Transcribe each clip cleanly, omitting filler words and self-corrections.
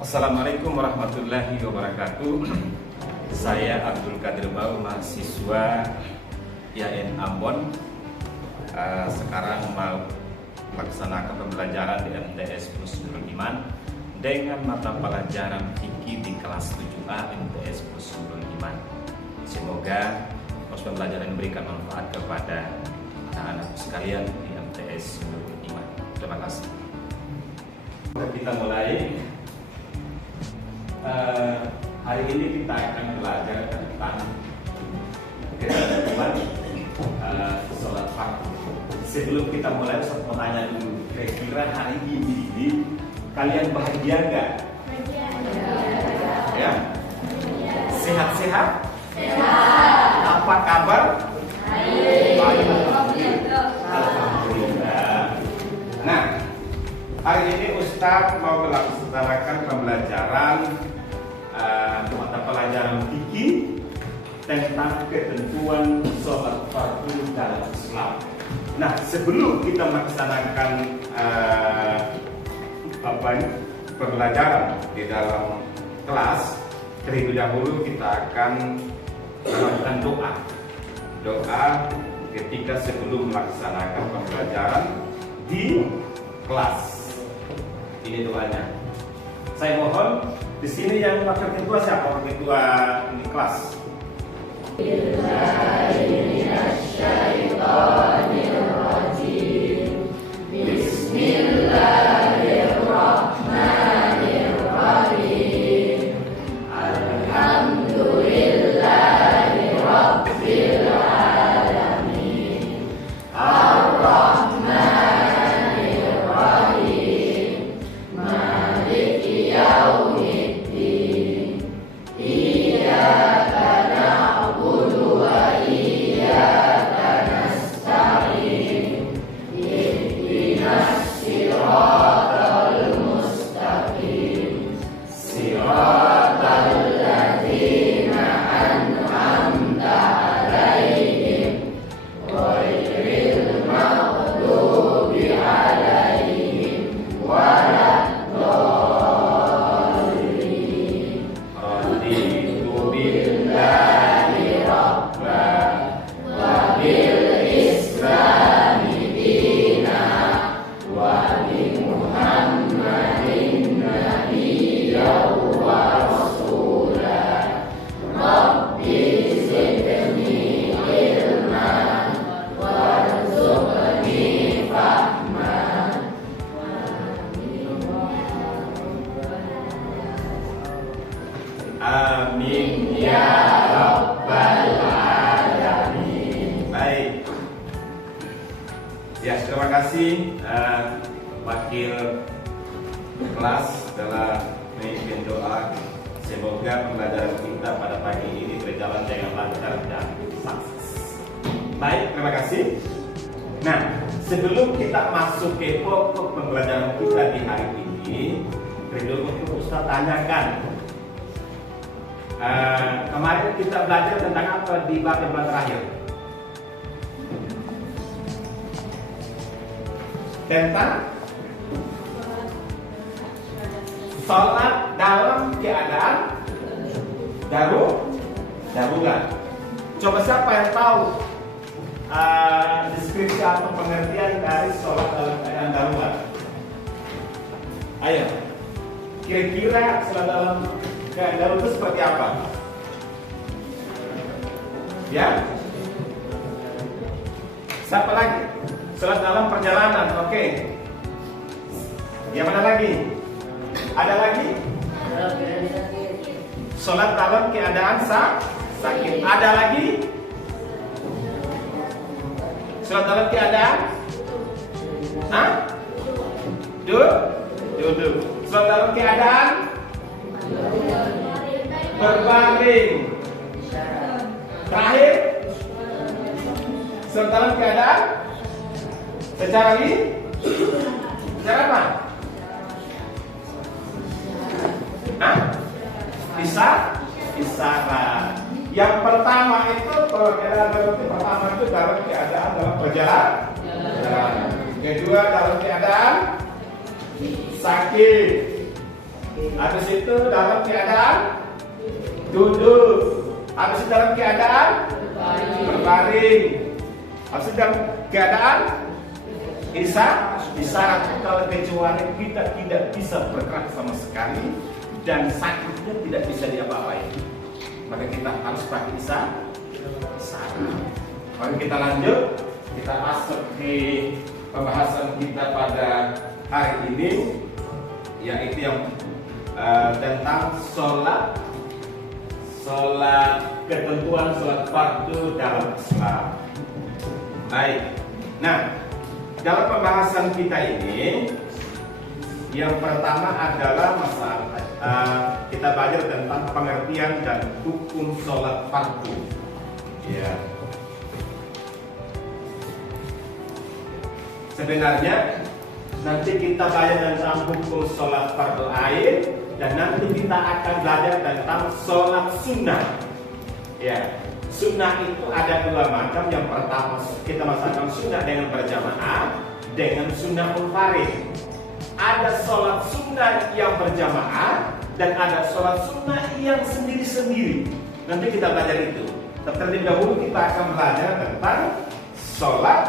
Assalamualaikum warahmatullahi wabarakatuh. Saya Abdul Qadir Bau, mahasiswa IAIN Ambon. Sekarang mau melaksanakan pembelajaran di MTS Plus Nurul Iman dengan mata pelajaran fikih di kelas 7A MTS Plus Nurul Iman. Semoga proses pembelajaran memberikan manfaat kepada anak-anak sekalian di MTS Nurul Iman. Terima kasih. Kita mulai. Hari ini kita akan belajar tentang ketentuan sholat fardu. Sebelum kita mulai, saya mau tanya dulu, kira-kira hari ini kalian bahagia nggak? Ya? Sehat-sehat? Sehat. Apa kabar? Baik. Alhamdulillah. Nah, hari ini Ustaz mau melaksanakan pembelajaran mata pelajaran fikih tentang ketentuan sholat fardu dalam Islam. Nah, sebelum kita melaksanakan pembelajaran di dalam kelas, terlebih dahulu kita akan melakukan doa ketika sebelum melaksanakan pembelajaran di kelas. Ini doanya. Saya mohon di sini yang wakil ketua siapa? Wakil ketua di kelas. Bismillahirrahmanirrahim. Alhamdulillahirabbil alamin. Ar-Rahmanir Rahim. Maliki yaumiddin. Iyyaka na'budu wa iyyaka nasta'in. Ihdinas siratal mustaqim. Siratal ladzina an'amta 'alaihim ghairil maghdubi 'alaihim waladdallin. Raditu billahi rabban wa bil islami dina wa bi Muhammadin nabiyyan wa rasulah. Rabbi zidni ilman warzuqni fahman. Amin ya rabbal alamin. Baik. Ya, terima kasih wakil kelas telah memimpin doa. Semoga pembelajaran kita pada pagi ini berjalan dengan lancar dan sukses. Baik, terima kasih. Nah, sebelum kita masuk ke pokok pembelajaran kita di hari ini, dulu Ustaz tanyakan. Kemarin kita belajar tentang apa di bab yang terakhir? Tentang sholat dalam keadaan darurat. Coba siapa yang tahu deskripsi atau pengertian dari sholat dalam keadaan darurat? Ayo, kira-kira sholat dalam keadaan darurat itu seperti apa? Ya? Siapa lagi? Sholat dalam perjalanan, oke. Yang mana lagi? Ada lagi? Sholat dalam keadaan sakit. Ada lagi? Sholat dalam keadaan? Duduk. Sholat dalam keadaan? Berbaring. Terakhir? Sholat dalam keadaan? Secara apa? Isyarat. Yang pertama itu kalau keadaan pertama itu dalam keadaan dalam perjalanan. Kedua dalam keadaan sakit. Habis itu dalam keadaan duduk. Habis itu dalam keadaan berbaring. Habis itu dalam keadaan isyarat. Kalau kecuali kita tidak bisa bergerak sama sekali dan sakitnya tidak bisa diapa-apain, maka kita harus pakai isyarat. Mari kita lanjut, kita masuk di pembahasan kita pada hari ini, yaitu yang tentang sholat ketentuan sholat fardu dalam Islam. Baik. Nah, dalam pembahasan kita ini, yang pertama adalah masalah kita belajar tentang pengertian dan hukum sholat fardu. Ya. Sebenarnya nanti kita belajar tentang hukum sholat fardu ain, dan nanti kita akan belajar tentang sholat sunnah. Ya, sunnah itu ada dua macam. Yang pertama kita maksudkan sunnah dengan berjamaah, dengan sunnah munfarid. Ada sholat sunnah yang berjamaah dan ada sholat sunnah yang sendiri-sendiri. Nanti kita belajar itu. Terlebih dahulu kita akan belajar tentang sholat,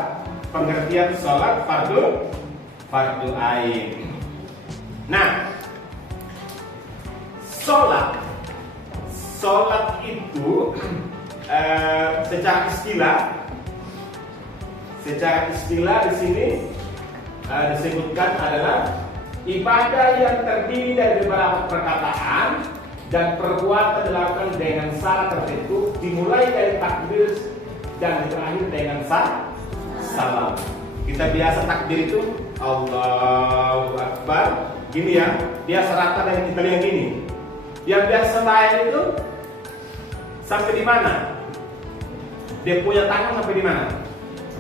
pengertian sholat fardu ain. Nah, sholat itu secara istilah di sini disebutkan adalah ibadah yang terdiri dari beberapa perkataan dan perbuatan dilakukan dengan syarat tertentu, dimulai dari takbir dan berakhir dengan salam. Kita biasa takbir itu Allahu Akbar, gini ya, dia serata dengan kita yang gini. Yang biasa lain itu sampai di mana? Dia punya tangan sampai di mana?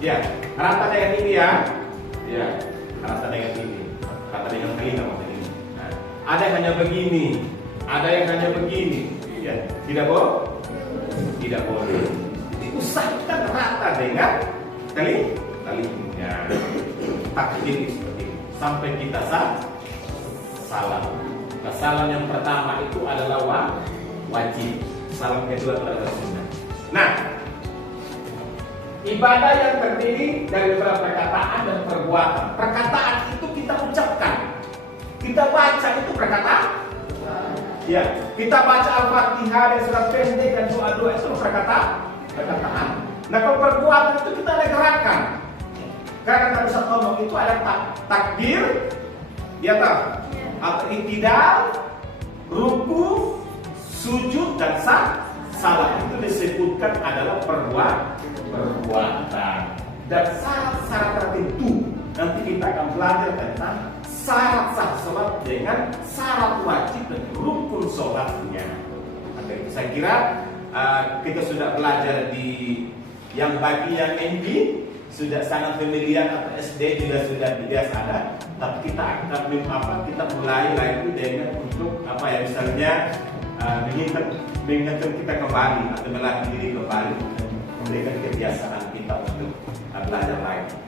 Ya, rata dengan ini ya. Ya, rata dengan ini. Rata dengan telinga macam ini. Nah, ada yang hanya begini, ada yang hanya begini. Ya, tidak boleh. Tidak boleh. Jadi usahakan rata dengan telinga. Takbir seperti itu sampai kita salam. Nah, salam yang pertama itu adalah wajib. Salam kedua itu adalah sunnah. Nah, ibadah yang terdiri dari beberapa perkataan dan perbuatan. Perkataan itu kita ucapkan, kita baca itu perkataan. Ya, kita baca Al-Fatihah dan surat pendek dan doa-doa itu perkataan. Nah, kalau perbuatan itu kita ada gerakan. Karena Nabi SAW itu ada takbir, ya tak? Atau iktidal, ruku, sujud dan salam. Itu disebutkan adalah perbuatan. Dan syarat-syarat tertentu nanti kita akan belajar tentang syarat sah sholat dengan syarat wajib dan rukun sholatnya. Oke, saya kira kita sudah belajar di yang bagi yang MD sudah sangat familiar, atau SD juga sudah biasa ada. Tapi kita akan kita mulai lagi dengan untuk misalnya mengingatkan kita kembali atau melatih diri kembali, memberikan kebiasaan kita untuk belajar lagi.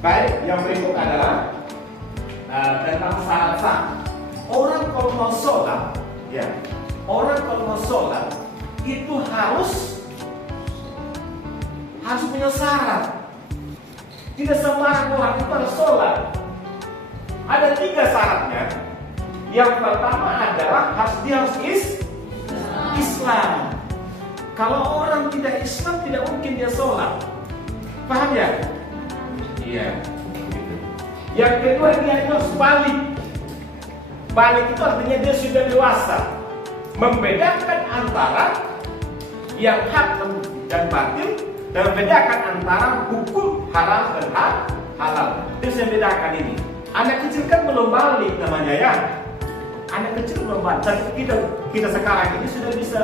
Baik, yang berikut adalah tentang syarat sah. Orang kalau mau sholat, ya, orang kalau mau sholat itu harus punya syarat. Tidak sembarang orang itu harus sholat. Ada 3 syaratnya. Yang pertama adalah dia harus Islam. Kalau orang tidak Islam tidak mungkin dia sholat. Paham ya? Iya. Yang kedua dia harus balik. Balik itu artinya dia sudah dewasa. Membedakan antara yang hak dan batil, dan membedakan antara hukum haram dan halal. Itu saya bedakan ini. Anak kecil kan belum balik namanya ya. Anak kecil belum balik. Tapi kita sekarang ini sudah bisa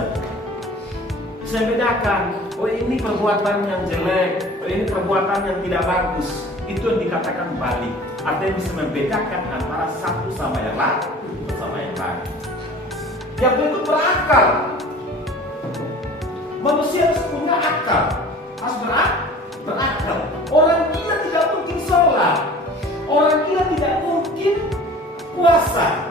bedakan. Oh, ini perbuatan yang jelek, oh, ini perbuatan yang tidak bagus. Itu yang dikatakan balik. Artinya bisa membedakan antara satu sama yang lain. Yang itu berakal. Manusia harus punya akal. Harus berakal. Orang gila tidak mungkin sholat. Orang gila tidak mungkin puasa.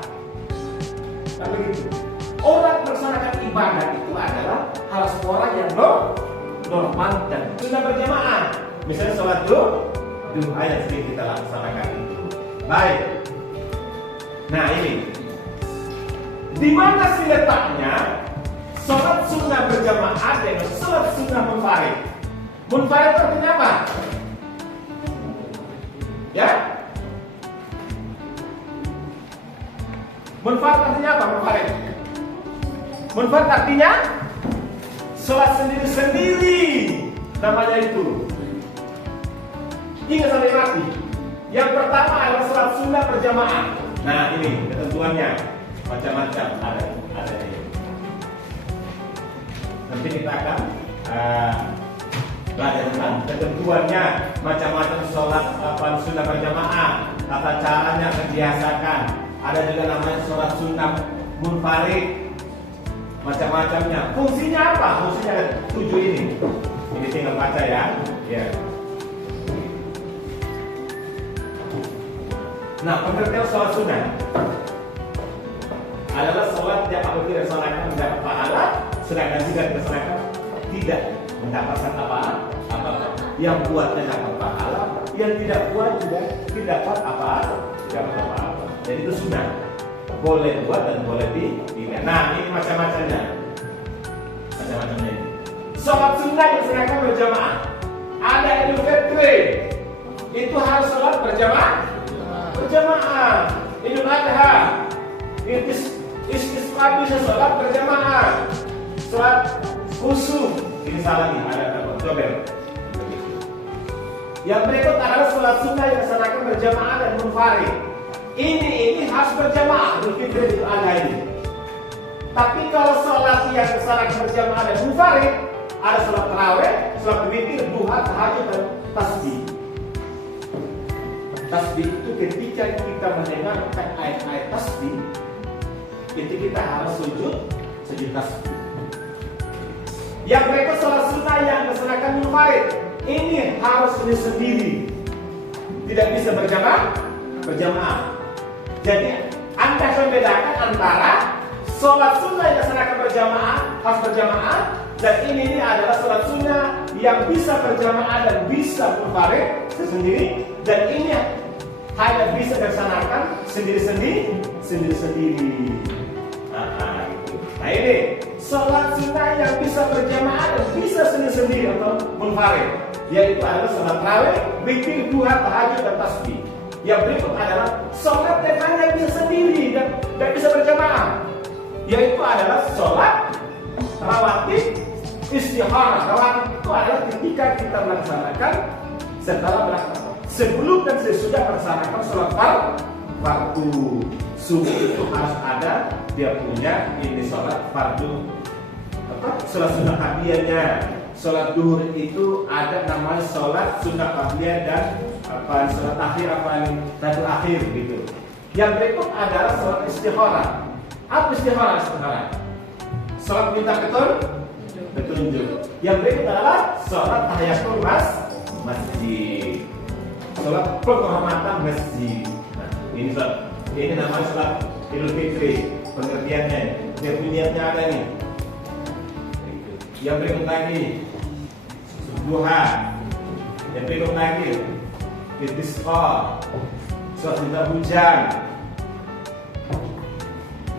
ibadah itu adalah harus orang yang normal dan sunnah berjamaah. Misalnya sholat duha yang sering kita laksanakan itu. Baik. Nah ini, di mana sih letaknya sholat sunnah berjamaah dengan sholat sunnah munfarid? Munfarid artinya apa? Ya? Munfarid artinya apa? Munfarid artinya sholat sendiri-sendiri, namanya itu. Ingat sampai mati. Yang pertama adalah sholat sunnah berjamaah. Nah ini ketentuannya macam-macam ada ini. Nanti kita akan belajar tentang ketentuannya macam-macam sholat sunnah berjamaah, tata caranya dibiasakan. Ada juga namanya sholat sunnah munfarid, macam-macamnya. Fungsinya apa? Fungsinya ada 7 ini. Ini tinggal baca ya. Ya. Nah, pengertian sholat sunnah adalah sholat yang apabila dilaksanakan mendapat pahala, sedangkan jika dilaksanakan tidak mendapatkan apa-apa. Yang buatnya dapat pahala, yang tidak buat juga tidak dapat apa-apa. Jadi itu sunnah. Boleh buat dan boleh tidak. Nah, ini macam-macamnya. Macam-macamnya ini. Sholat sunnah yang dilaksanakan berjamaah. Ada Idul Fitri. Itu harus sholat berjamaah. Idul Adha, istisqa bisa sholat berjamaah. Sholat khusuf, ini salah nih, ada coba. Yang berikut adalah sholat sunnah yang dilaksanakan berjamaah dan munfarid. Ini harus berjamaah, Idul Fitri, Idul Adha ini. Tapi kalau sholat yang dilaksanakan berjamaah dan munfarid, ada sholat tarawih, sholat witir, duha, tahajud dan tasbih. Tasbih itu ketika kita mendengarkan ayat-ayat tasbih, itu kita harus sujud tasbih. Yang berikut sholat sunnah yang dilaksanakan munfarid, ini harus sendiri, tidak bisa berjamaah. Jadi Anda harus membedakan antara sholat sunnah yang dilaksanakan berjamaah harus berjamaah, dan ini adalah sholat sunnah yang bisa berjamaah dan bisa munfarid sendiri, dan ini hanya bisa dilaksanakan sendiri-sendiri. Nah ini sholat sunnah yang bisa berjamaah dan bisa sendiri-sendiri atau munfarid, yaitu adalah sholat tarawih, witir, duha, tahajud dan tasbih. Yang berikut adalah sholat yang hanya bisa sendiri dan bisa berjamaah, yaitu adalah sholat rawatib istikharah. Rawatib itu adalah ketika kita melaksanakan setelah sebelum dan sesudah melaksanakan sholat fardu. Subuh itu harus ada, dia punya ini sholat fardu, sholat sunnah qabliyahnya. Sholat duhur itu ada namanya sholat sunnah qabliyah dan sholat akhir tadu akhir gitu. Yang berikut adalah sholat istikharah. Apa istikharah? Sholat minta petunjuk. Yang berikut adalah sholat tahiyatul masjid. Sholat penghormatan masjid. Nah, ini namanya sholat Idul Fitri. Pengertiannya, definiannya ada nih. Yang berikut lagi duha. Yang berikut lagi istisqa, sholat minta hujan.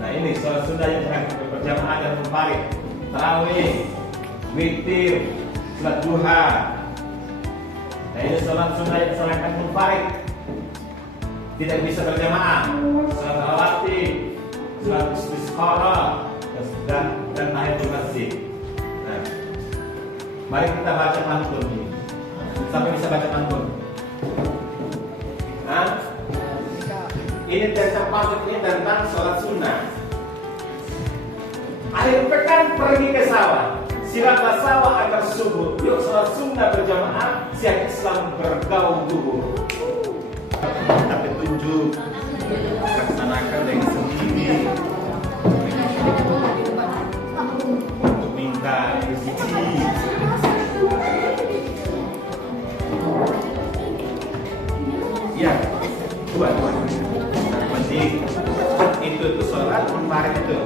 Nah ini sholat sunnah yang berjamaah dan munfarid. Tarawih, witir, sholat duha. Nah ini sholat sunnah yang dilaksanakan munfarid, tidak bisa berjamaah. Sholat rawatib, sholat istisqa dan tahiyatul masjid. Nah, mari kita baca pantun ini. Sampai bisa baca pantun. Nah, ini tentang pantun ini tentang sholat sunnah. Akhir pekan pergi ke sawah, siaplah sawah agar subur. Yuk sholat sunnah berjamaah, siap Islam bergaul duhur. Kita petunjuk, laksanakan dengan sendiri. Untuk minta rezeki. Ya, buat. Penting itu sholat munfarid itu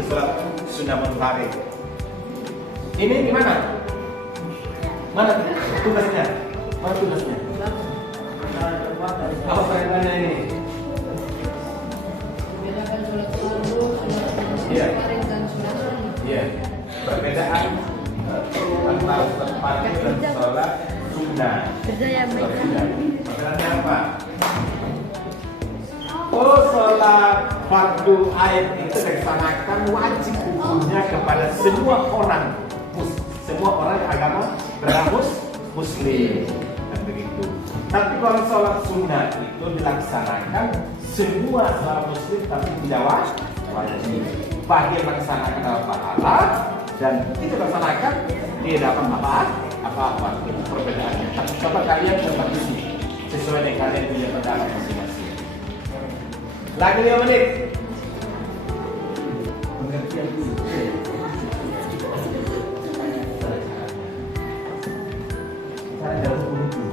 itu sholat sunnah munfarid. Ini di mana? Mana tugasnya? Mana tugasnya? Apa perbedaannya ini? Bedakan sholat fardu, sholat Iya. munfarid dan sholat sunnah. Iya. Perbedaan antara sholat fardu dan sholat sunnah. Kerja yang baik. Perbedaannya apa? Oh, sholat fardu ain itu dilaksanakan wajib hukumnya kepada semua orang, semua orang agama beragama muslim, dan begitu. Tapi kalau sholat sunnah itu dilaksanakan semua orang muslim tapi tidak wajib. Bagian melaksanakan adalah pahala dan tidak melaksanakan dia dapat apa-apa. Itu perbedaannya. Tapi coba kalian berpartisi sesuai dengan kalian punya pendapat masing-masing. Lagi 5 menit. Pengertian dulu. Saya harus menunggu.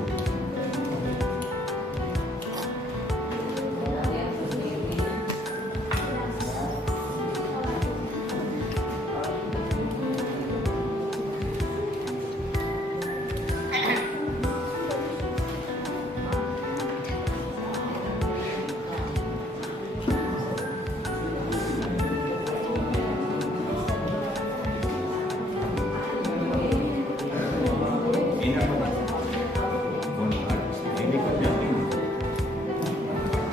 Ini apa? Ini kerja ini.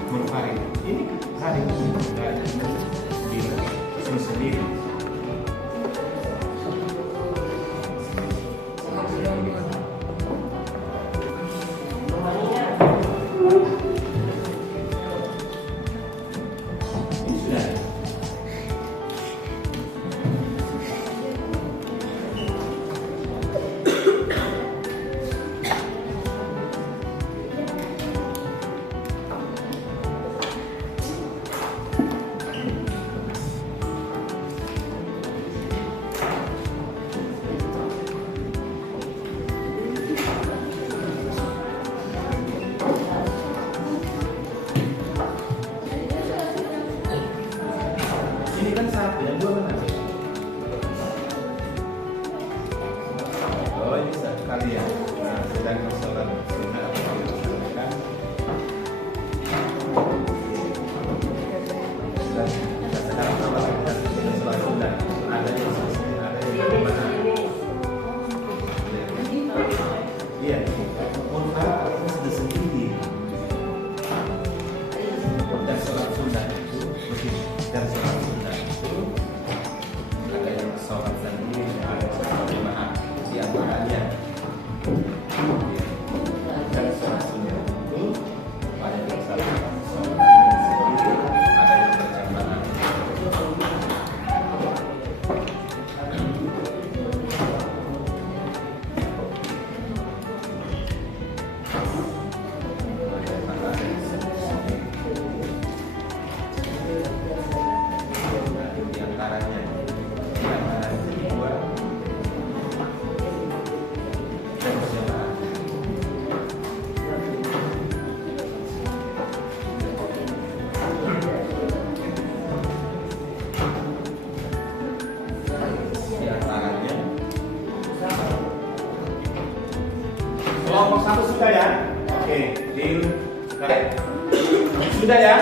Munfarid. Ini hari ini sendiri. Ini sudah. Ini kan satu, yang dua mana? Oh, ini satu kali ya. Nah, sedangkan sholat sunnah apa yang dilaksanakan? Dan sekarang sholat sunnah ada yang di mana? Iya, munfarid sudah sendiri. Dan sholat sunnah itu dan sholat sunnah itu ada yang sholat sendiri, ada yang sholat jemaah di antaranya. Dan sholat sunnah itu ada yang sholat sendiri, ada yang berjamaah. Di antaranya dua dan berjamaah. Di antaranya kelompok satu sudah ya? Oke, deal. Sudah ya?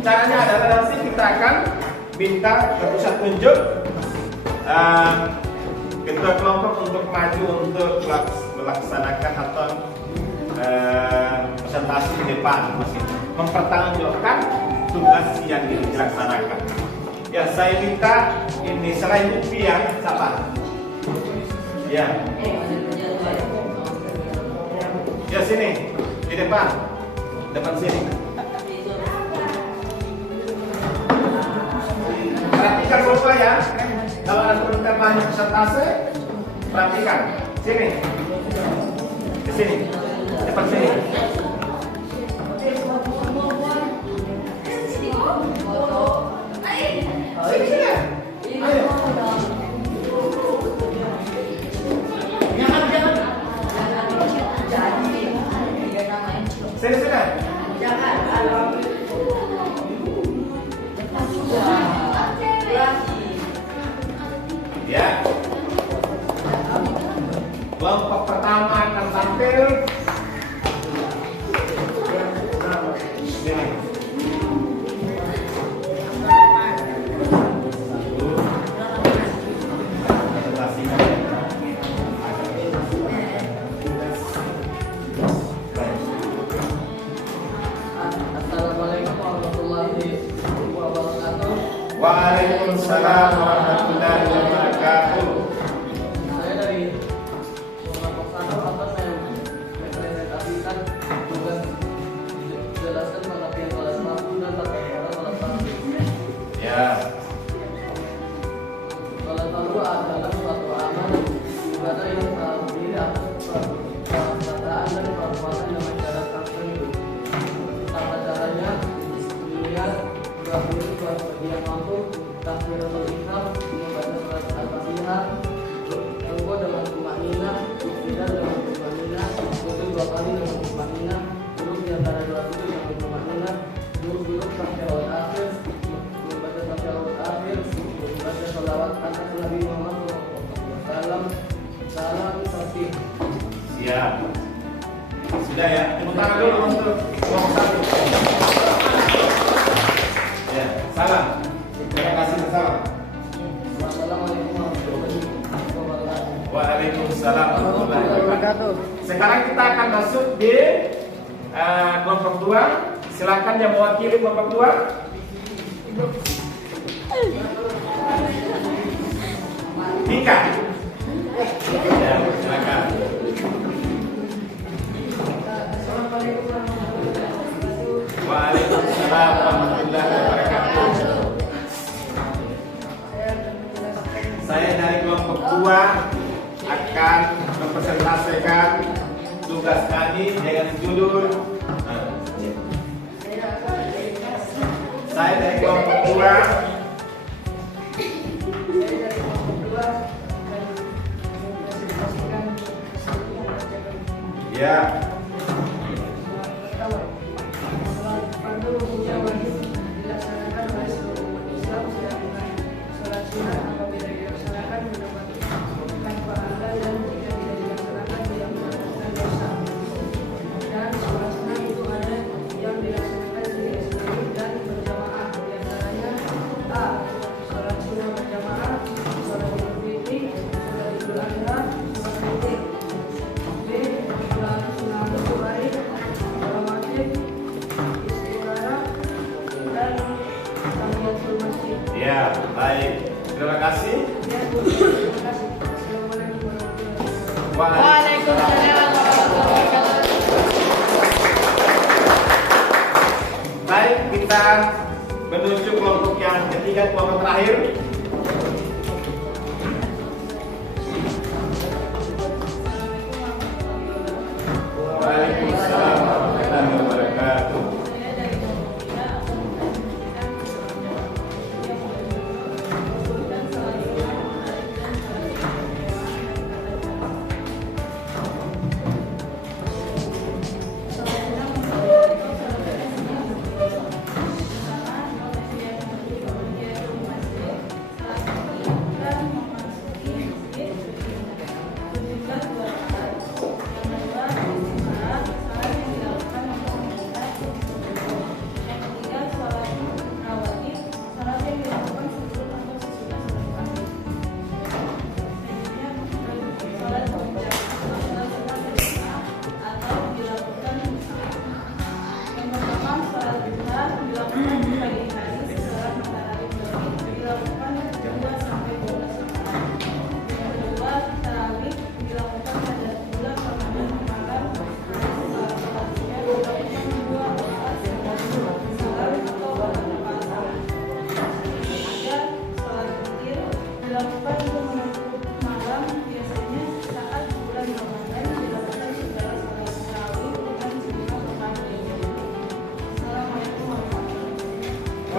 Caranya adalah nanti kita akan minta ke pusat tunjuk ketua kelompok untuk maju untuk melaksanakan atau presentasi di depan, masih mempertanggungjawabkan tugas yang dilaksanakan. Ya, saya minta ini selain Lutfian, siapa? Ya. Ya, sini di depan sini. Perhatikan bapak ya, kalau ada perlukan banyak presentase, perhatikan. Sini, ke sini, depan sini. Ayo. Sini. Jangan. Waalaikumsalam warahmatullahi wabarakatuh. Saya dari kelompok 1 atas yang mempresentasikan tugas dijelaskan pengertian kelas 1 dan tata cara kelas 1. Ya. Kelas 1 adalah suatu amal ibadah yang terdiri atas perkataan dan perbuatan yang masyarakat tertentu. Tata caranya niat, berakhir kelas bagi yang mampu, takbiratul ihram, membaca surat Al-Fatihah, rukuk dengan tumanina, iktidal dengan tumanina, sujud 2 kali dengan tumanina, duduk di antara 2 sujud dengan tumanina, duduk sampai awal akhir, membaca sampai awal akhir, membaca sholawat atas Nabi Muhammad SAW, salam tasbih. Siap. Sudah ya. Tepuk tangan dulu untuk kelompok 1. Ya, salam. Terima kasih bersama. Wassalamualaikum warahmatullahi wabarakatuh. Waalaikumsalam warahmatullahi wabarakatuh. Sekarang kita akan masuk di kelompok 2. Silakan yang mewakili kelompok 2. Tika. Ya, silakan. Waalaikumsalam warahmatullahi wabarakatuh. Saya dari kelompok 2 akan mempresentasikan tugas kami dengan judul saya dari kelompok 2. Ya. Dilaksanakan oleh seluruh umat Islam sedangkan sholat sunnah apabila dilaksanakan mendapatkan pahala dan jika tidak dilaksanakan tidak mendapatkan dosa. Dan sholat sunnah itu ada yang dilaksanakan sendiri-sendiri dan berjamaah. Di antaranya A. Sholat sunnah berjamaah, sholat Idul Fitri, sholat Idul Adha, sholat Witir. B. Sholat sunnah Zuhri, rawatib, istiqara dan tahiyatul masjid. Ya, baik. Terima kasih. Ya, terima kasih. Assalamualaikum warahmatullahi wabarakatuh. Waalaikumsalam warahmatullahi wabarakatuh. Baik, kita menuju kelompok yang ketiga, kelompok terakhir. Waalaikumsalam warahmatullahi wabarakatuh.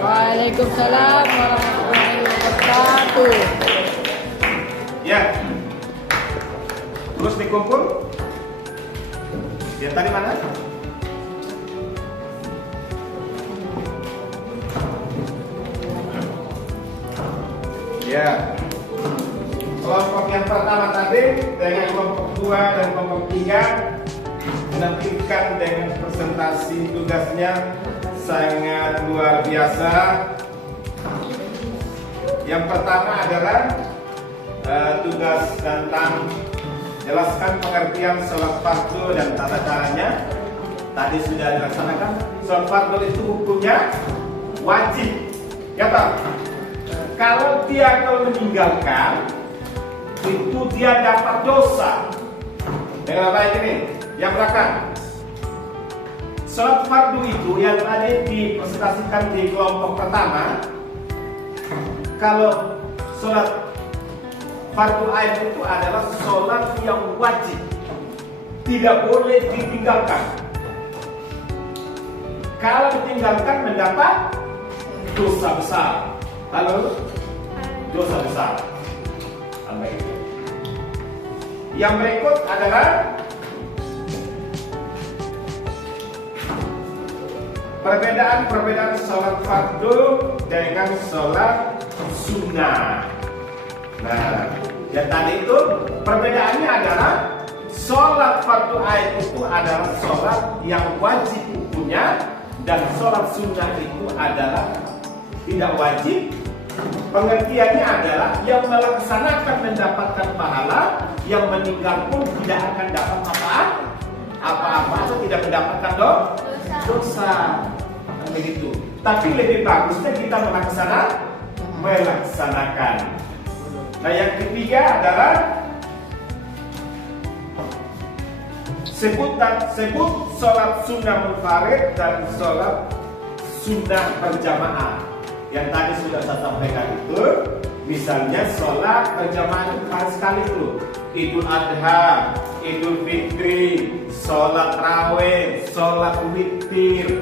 Waalaikumsalam warahmatullahi wabarakatuh. Ya. Terus dikumpul. Yang tadi mana? Ya. Kelompok yang pertama tadi dengan kelompok 2 dan kelompok 3 menampilkan dengan presentasi tugasnya sangat luar biasa. Yang pertama adalah tugas tentang jelaskan pengertian sholat fardu dan tata caranya. Tadi sudah dilaksanakan. Sholat fardu itu hukumnya wajib, ya Pak? kalau meninggalkan itu dia dapat dosa. Dengan baik ini, yang belakang. Sholat fardu itu yang tadi dipresentasikan di kelompok pertama. Kalau sholat fardu ain itu adalah sholat yang wajib, tidak boleh ditinggalkan. Kalau ditinggalkan mendapat dosa besar. Halo? Dosa besar. Sampai itu. Yang berikut adalah perbedaan sholat fardu dengan sholat sunnah. Nah, yang tadi itu perbedaannya adalah sholat fardu ain itu adalah sholat yang wajib hukumnya, dan sholat sunnah itu adalah tidak wajib. Pengertiannya adalah yang melaksanakan mendapatkan pahala, yang meninggal pun tidak akan dapat apa-apa atau tidak mendapatkan dosa. Begitu. Tapi lebih bagusnya kita melaksanakan. Nah, yang ketiga adalah sebut sholat sunnah munfarid dan sholat sunnah berjamaah. Yang tadi sudah saya sampaikan itu, misalnya sholat berjamaah itu sekali itu Idul Adha, Idul Fitri, sholat raweh, sholat witir,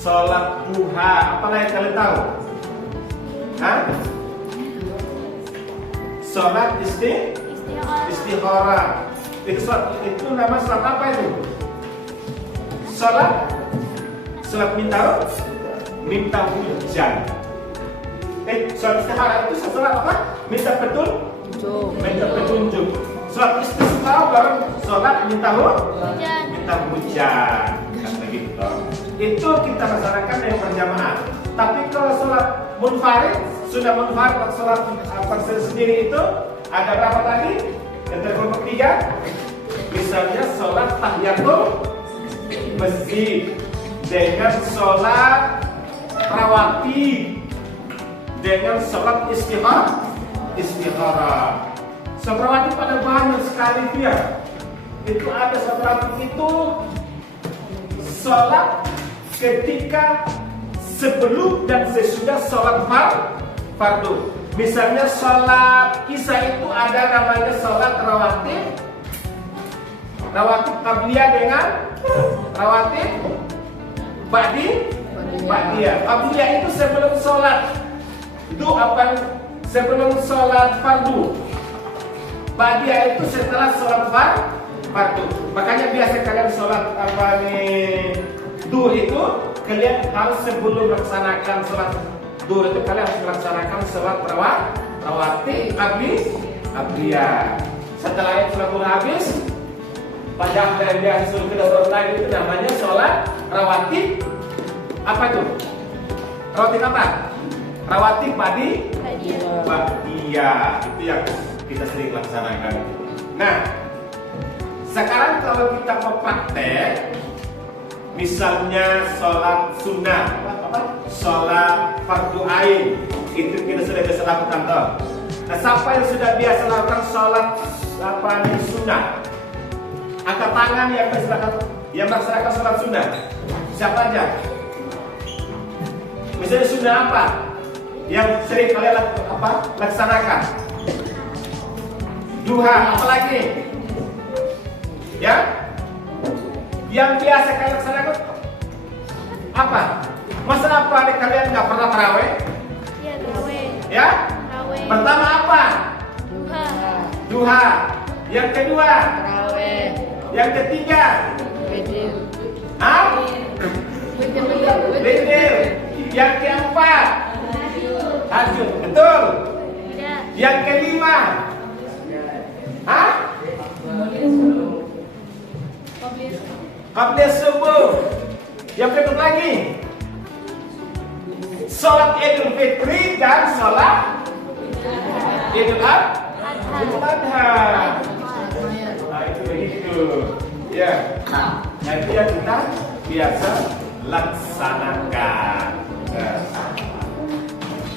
sholat duha. Apa yang kalian tahu? Hah? Sholat istikharah. Itu nama sholat apa itu? Sholat minta hujan. Sholat istikharah itu sholat apa? Minta petunjuk. Sholat istisqa baru sholat minta hujan. Kan begitu. Itu kita laksanakan yang berjamaah. Tapi kalau sholat munfarid, sudah munfarid atau sholat sendiri itu ada berapa tadi? Yang terkelompok 3. Misalnya sholat tahiyatul masjid dengan sholat rawatib dengan sholat istikharah. Sholat rawatib pada banyak sekali dia. Itu ada sholat rawatib itu sholat ketika sebelum dan sesudah sholat fardu. Misalnya sholat isya itu ada namanya sholat rawatib qabliyah dengan rawatib ba'diyah. Qabliyah itu sebelum sholat sebelum sholat fardu. Ba'diyah itu setelah sholat fardu. Makanya biasa kalian sholat duhur itu kalian harus sebelum melaksanakan sholat duhur itu kalian harus melaksanakan sholat rawatib qabliyah. Setelah itu sholat duhur habis, pada yang biasa suruh kita sholat lagi itu namanya sholat rawatib. Apa itu? Rawatib apa? Rawatib ba'diyah. Itu yang kita sering laksanakan. Nah, sekarang kalau kita mau praktek, misalnya sholat sunnah, sholat fardu ain, itu kita sudah biasa lakukan toh. Nah, siapa yang sudah biasa lakukan sholat sunnah? Angkat tangan yang melaksanakan sholat sunnah. Siapa aja? Misalnya sunnah apa yang sering kalian laksanakan? Duha, apalagi? Ya? Yang biasa kalian laksanakan apa? Masa apa kalian nggak pernah taraweh? Iya, taraweh. Ya? Taraweh. Pertama apa? Duha. Yang kedua? Taraweh. Yang ketiga? Witir. Hah? Witir. Yang keempat? Tahajud. Betul? Tidak. Yang kelima? Hah? Qabliyah subuh. Yang kedua lagi? Sholat Idul Fitri dan sholat Idul Adha. Nah, itu begitu. Ya. Nah, itu yang kita biasa laksanakan. Nah.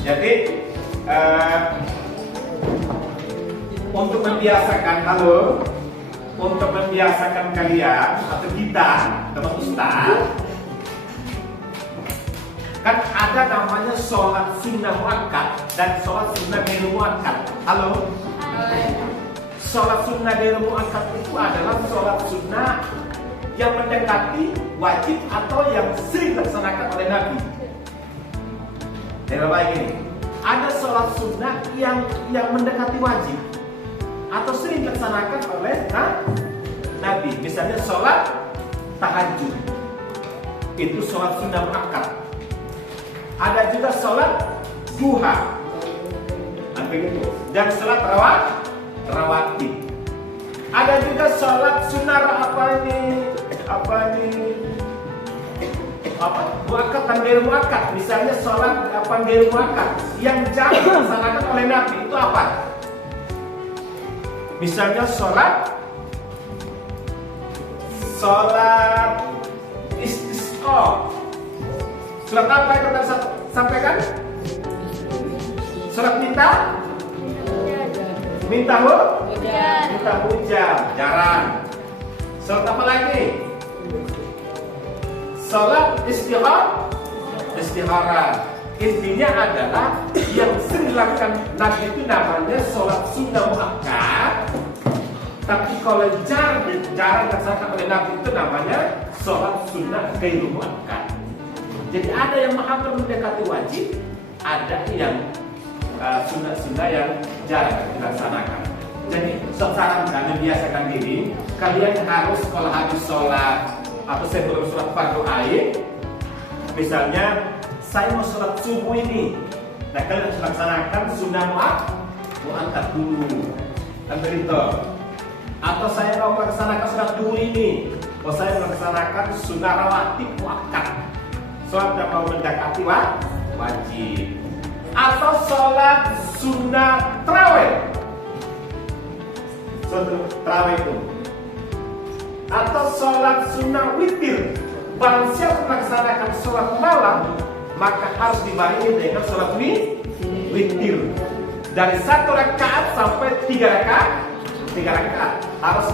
Jadi untuk membiasakan kalian atau kita teman ustaz, kan ada namanya sholat sunnah muakkad dan sholat sunnah ghairu muakkad. Halo? Sholat sunnah ghairu muakkad itu adalah sholat sunnah yang mendekati wajib atau yang sering dilaksanakan oleh Nabi. Dengar baik ini. Ada sholat sunnah yang mendekati wajib atau sering dilaksanakan oleh Nabi. Misalnya sholat tahajud, itu sholat sunnah muakkad. Ada juga sholat duha, begitu. Dan sholat rawatib. Ada juga sholat sunnah muakkad dan ghairu muakkad. Misalnya sholat ghairu muakkad yang jarang dilaksanakan oleh Nabi itu apa? Misalnya sholat istisqa. Surat apa yang kita sampaikan? Surat minta hujan, jarang. Surat apa lagi? Salat istihara. Intinya adalah yang sering dilakukan Nabi itu namanya salat sunnah muakkad. Tapi kalau jarang dilaksanakan oleh Nabi itu namanya salat sunnah ghairu muakkad. Jadi ada yang hampir mendekati wajib, ada yang sunnah-sunnah yang jarang dilaksanakan. Jadi saran kami biasakan diri, kalian harus kalau habis sholat atau sebelum sholat fardu ain, misalnya saya mau sholat subuh ini, nah kalian harus laksanakan sunnah muakkad dulu, kan begitu. Atau saya mau melaksanakan sholat duhur ini, saya melaksanakan sunnah rawatib muakkad, sholat yang mau mendekati wajib. Atau sholat sunnah tarawih, itu. Atau sholat sunnah witir. Barang siapa melaksanakan sholat malam, maka harus dibarengi dengan sholat witir. Dari 1 rakaat sampai 3 rakaat harus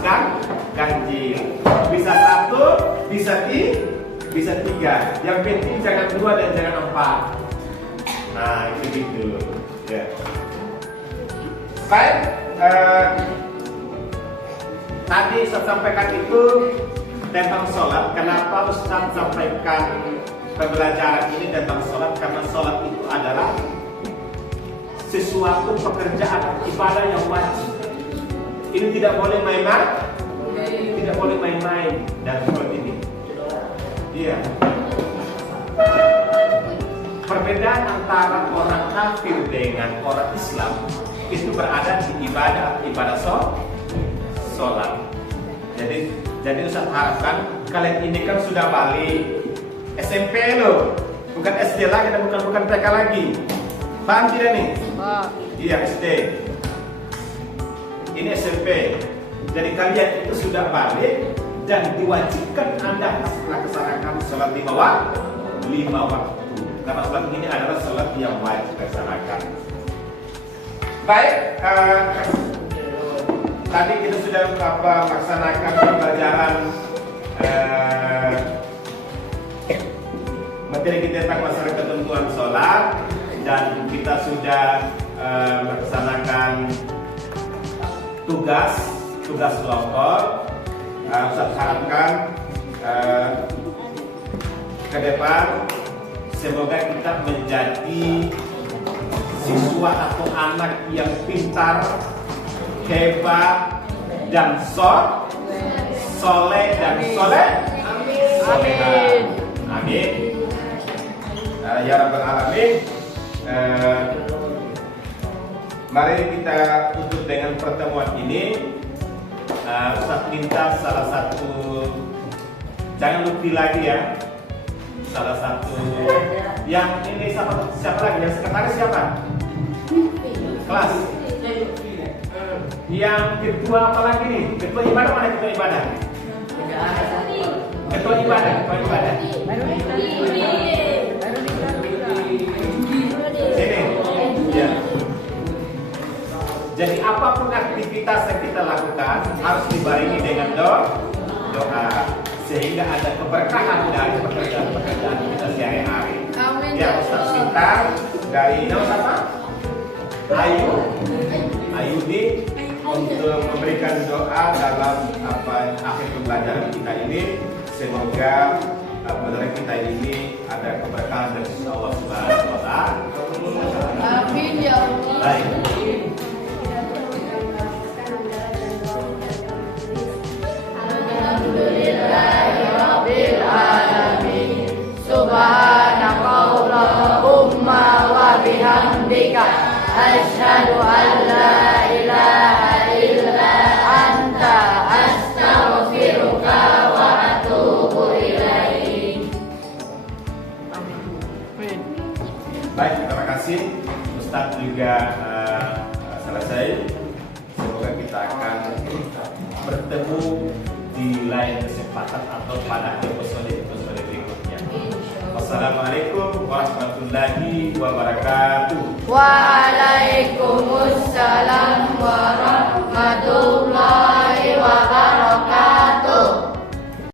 ganjil. Bisa 1, bisa 3. Yang penting jangan 2 dan jangan 4. Nah, itu gitu. Ya. Baik. Tadi saya sampaikan itu tentang sholat. Kenapa Ustaz sampaikan pembelajaran ini tentang sholat? Karena sholat itu adalah sesuatu pekerjaan ibadah yang wajib. Ini tidak boleh main-main. Tidak boleh main-main dan seperti ini. Iya. Perbedaan antara orang kafir dengan orang Islam itu berada di ibadah sholat. Jadi Ustaz harapkan kalian ini kan sudah balik SMP loh, bukan SD lagi dan bukan TK lagi. Paham tidak nih? Iya, SD. Ini SMP. Jadi kalian itu sudah balik dan diwajibkan Anda melaksanakan sholat 5 waktu. Karena sholat ini adalah sholat yang wajib dilaksanakan. Baik, tadi kita sudah melaksanakan pembelajaran materi kita tentang masalah ketentuan sholat, dan kita sudah melaksanakan tugas kelompok. Saya harapkan ke depan semoga kita menjadi siswa atau anak yang pintar, hebat, dan soleh dan soleh. Amin. Amin. Ya Rabbal Alamin. Mari kita tutup dengan pertemuan ini. Ustaz minta salah satu, jangan lupa lagi ya. Salah satu yang ini siapa lagi? Yang sekretaris siapa? Kelas. Yang kedua apa lagi nih? Ketua ibadah mana ketua ibadah? Ketua ibadah. Sini. Ya. lakukan harus dibarengi dengan doa sehingga ada keberkahan dari pekerjaan-pekerjaan kita sehari-hari. Amin. Ya, Ustaz minta dari nama siapa? Ayudi untuk memberikan doa dalam akhir pembelajaran kita ini. Semoga pembelajaran kita ini ada keberkahan dari Allah Subhanahu wa Ta'ala. Amin ya Allah. Baik. Alhamdulillahirabbil alamin. Subhanakallahumma wa bihamdika asyhadu an la ilaha illa anta astaghfiruka wa atubu ilaik. Baik, terima kasih. Ustadz juga selesai. Semoga kita akan bertemu di lain kesempatan atau pada episode berikutnya. Wassalamualaikum warahmatullahi wabarakatuh. Waalaikumsalam warahmatullahi